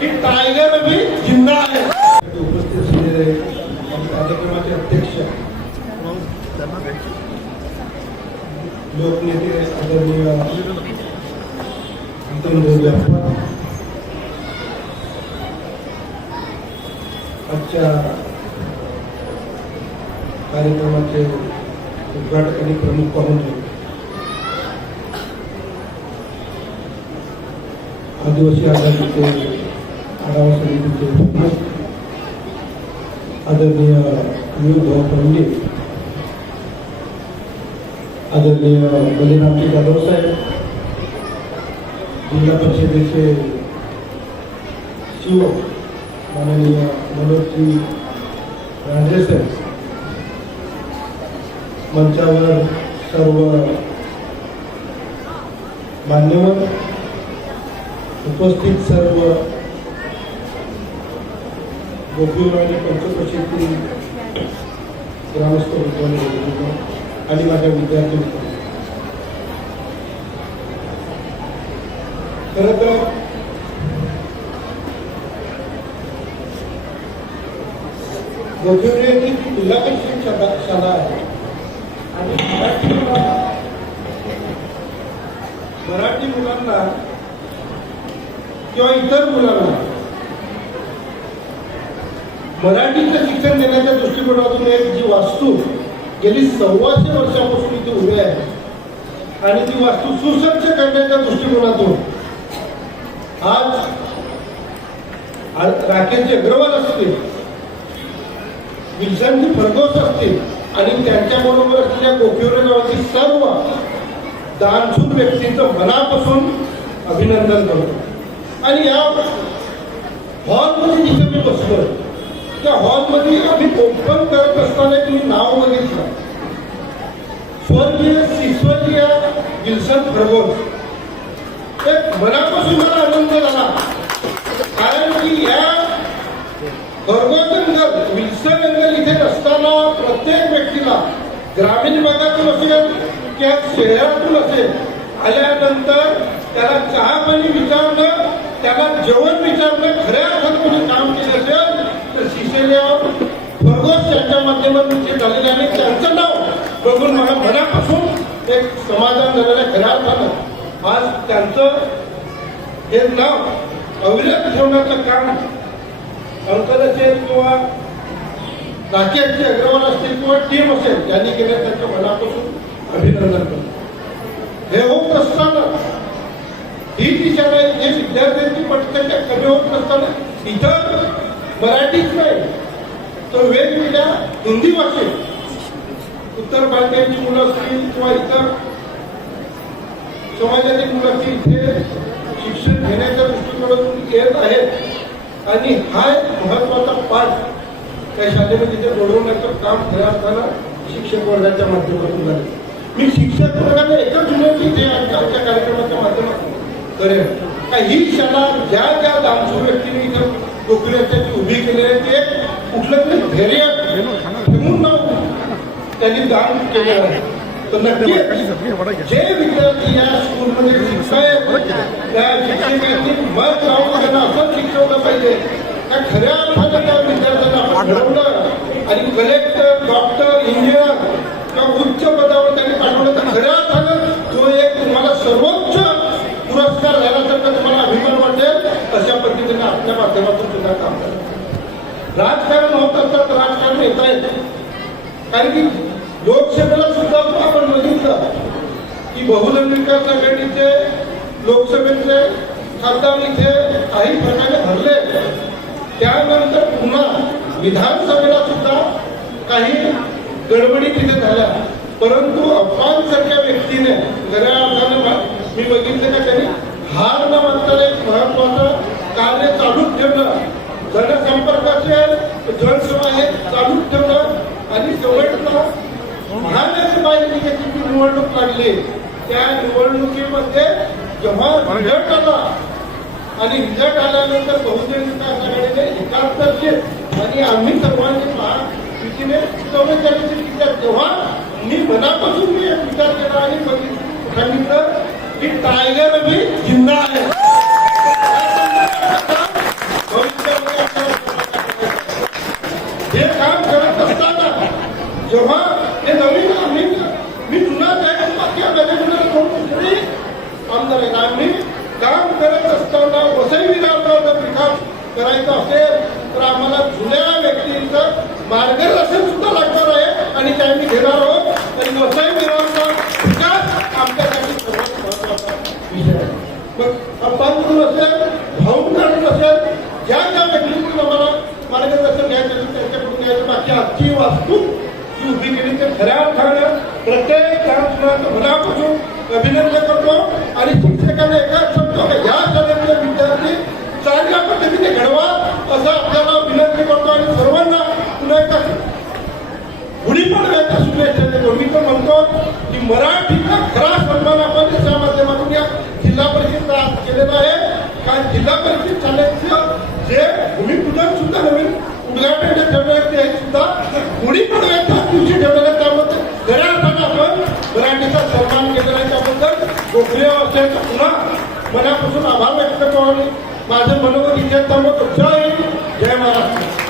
की टायगर भी जिंदा आहे. उपस्थित असलेले कार्यक्रमाचे अध्यक्ष लोकनेते आदरणीय अंतन भोजप्पा, आजच्या कार्यक्रमाचे उद्घाटक आणि प्रमुख पाहुणे आदिवासी आघाडीचे आढावा समितीचे प्रमुख आदरणीय भाऊ पंडित, आदरणीय बलिरामजी जाधव साहेब, जिल्हा परिषदेचे सीओ माननीय मनोजजी रांडे साहेब, मंचावर सर्व मान्यवर, उपस्थित सर्व गोपीवर आणि पंचक्रोशीतील ग्रामस्थ आणि माझ्या विद्यार्थी मित्रांनो, खरं तर गोपीवर ही जिल्हा परिषद शाळा आहे आणि मराठी मुलांना किंवा इतर मुलांना मराठीचं शिक्षण देण्याच्या दृष्टिकोनातून एक जी वास्तू गेली 125 वर्षापासून इथे उभी आहे आणि ती वास्तू सुसज्ज करण्याच्या दृष्टिकोनातून आज राकेशजी अग्रवाल असतील, विल्सनजी फर्गोस असतील आणि त्यांच्याबरोबर असलेल्या गोखिवरे गावातील सर्व दानशूर व्यक्तींचं मनापासून अभिनंदन करतो. आणि या हॉलमध्ये जिथे मी बसलोय त्या हॉलमध्ये आम्ही ओपन करत असताना तुम्ही नाव बघितलं, स्वर्गीय सिस्वर्गीय विल्सन फर्गोस. एक मनापासून मला आनंद झाला, कारण की या फर्गोस अंगल, विल्सन अंगल इथे असताना प्रत्येक व्यक्तीला ग्रामीण भागातून असेल किंवा शहरातून असेल आल्यानंतर त्याला चहा पाणी विचारणं, त्याला जेवण विचारणं, खऱ्या अर्थात कोणी काम केलं असेल तर शिशेल्या फर्गोस यांच्या माध्यमातून जे झालेले आणि त्यांचं नाव बघून मला मनापासून एक समाधान झालेलं आहे. खऱ्या अर्थानं आज त्यांचं हे नाव अविरत ठेवण्याचं काम अंकल असेल किंवा राकेशजी अग्रवाल असतील किंवा टीम असेल यांनी केलं, त्यांच्या मनापासून अभिनंदन करतो. हे होत असताना ही दिशा नाही, जे विद्यार्थ्यांची पटसंख्या कमी होत नसताना इतर मराठीच नाही तर वेगवेगळ्या हिंदी भाषेत उत्तर भारतीयांची मुलं असतील किंवा इतर समाजातील मुलं असतील इथे शिक्षण घेण्याच्या दृष्टिकोनातून येत आहेत आणि हा एक महत्वाचा पाठ त्या शाळेमध्ये तिथे घडवण्याचं काम खऱ्या अर्थानं शिक्षक वर्गाच्या माध्यमातून झालं. मी शिक्षक वर्गाने एकच विनंती ते आजच्या कार्यक्रमाच्या माध्यमातून करेन का ही शाळा ज्या ज्या दानशूर व्यक्तीने इथं गोखल्याच्या उभी केलेली आहे ते कुठलं तरी धैर्य ठेवून त्यांनी दान केलेलं आहे. तर नक्की जे विद्यार्थी या स्कूलमध्ये शिकतायत त्या शिक्षकांनी मत लावून त्यांना असं शिकवलं पाहिजे का खऱ्या अर्थानं त्या विद्यार्थ्यांना आपण घडवलं आणि कलेक्टर, डॉक्टर, इंजिनियर किंवा उच्च पदावर त्यांनी पाठवलं तर खऱ्या अर्थानं तो एक तुम्हाला सर्वोच्च पुरस्कार झाल्यासारखं तुम्हाला अभिमान वाटेल. अशा पद्धतीने आपल्या माध्यमातून सुद्धा काम करतात. राजकारण होत असतात, राजकारण येत आहेत, कारण की लोकसभेला सुद्धा आपण बघितलं की बहुजन विकास आघाडीचे लोकसभेचे खासदार इथे काही प्रकारे हरले. त्यानंतर पुन्हा विधानसभेला सुद्धा काही गडबडी तिथे झाल्या, परंतु अफवांसारख्या व्यक्तीने खऱ्या अर्थानं मी बघितलं का त्यांनी हार न मानता एक महत्वाचं कार्य चालूच ठेवलं. जनसंपर्काचे जनसेवा हे चालूच ठेवलं आणि शेवटला महानगरपालिकेची निवडणूक लागली. त्या निवडणुकीमध्ये जेव्हा रिझल्ट आला आणि रिझल्ट आल्यानंतर बहुजन विकास आघाडीने 71 आणि आम्ही सर्वांनी महायुतीने 44 तेव्हा मी मनापासून मी विचार केला आणि सांगितलं की टायगर भी जिंदा आहे. हे काम करत असताना जेव्हा हे नवीन मी जुना आहे बाकी आपल्याकडे आमदार आहेत आम्ही काम करत असताना वसई विरारचा जर विकास करायचा असेल तर आम्हाला जुन्या व्यक्तींचं मार्गदर्शन सुद्धा लागणार आहे आणि ते आम्ही घेणार आहोत आणि वसई विरारचा विकास आमच्यासाठी सर्वात महत्वाचा विषय आहे. मग अप्पांकडून असेल भाऊंकडून असेल ज्या ज्या व्यक्तींकडून आम्हाला मार्गदर्शन घ्यायचं त्यांच्याकडून घ्यायचं बाकी आजची वास्तू जी उभी केली ते खऱ्या अर्थानं प्रत्येक लहान मनापासून अभिनंदन करतो आणि शिक्षकांना एकाच सांगतो की या शाळेतले विद्यार्थी चांगल्या पद्धतीने घडवा असं आपल्याला विनंती करतो आणि सर्वांना पुन्हा एकदा गुढीपाडव्याच्या शुभेच्छा देतो. मी तर म्हणतो की मराठीचा खरा सन्मान आपण त्या माध्यमातून या जिल्हा परिषद केलेला आहे. कारण जिल्हा परिषद शाळेचं जे भूमिपूजन सुद्धा नवीन उद्घाटन जे ठेवण्यात ते सुद्धा गुढीपाडव्याच्या दिवशी ठेवलेलं आहे. त्यामध्ये खऱ्या अर्थानं आपण मराठीचा सन्मान केलेला आहे. त्याबद्दल गोखले असल्याचं पुन्हा मनापासून आभार व्यक्त करतो आणि माझं मनोगत इथे थांबवतो. जय हिंद, जय महाराष्ट्र.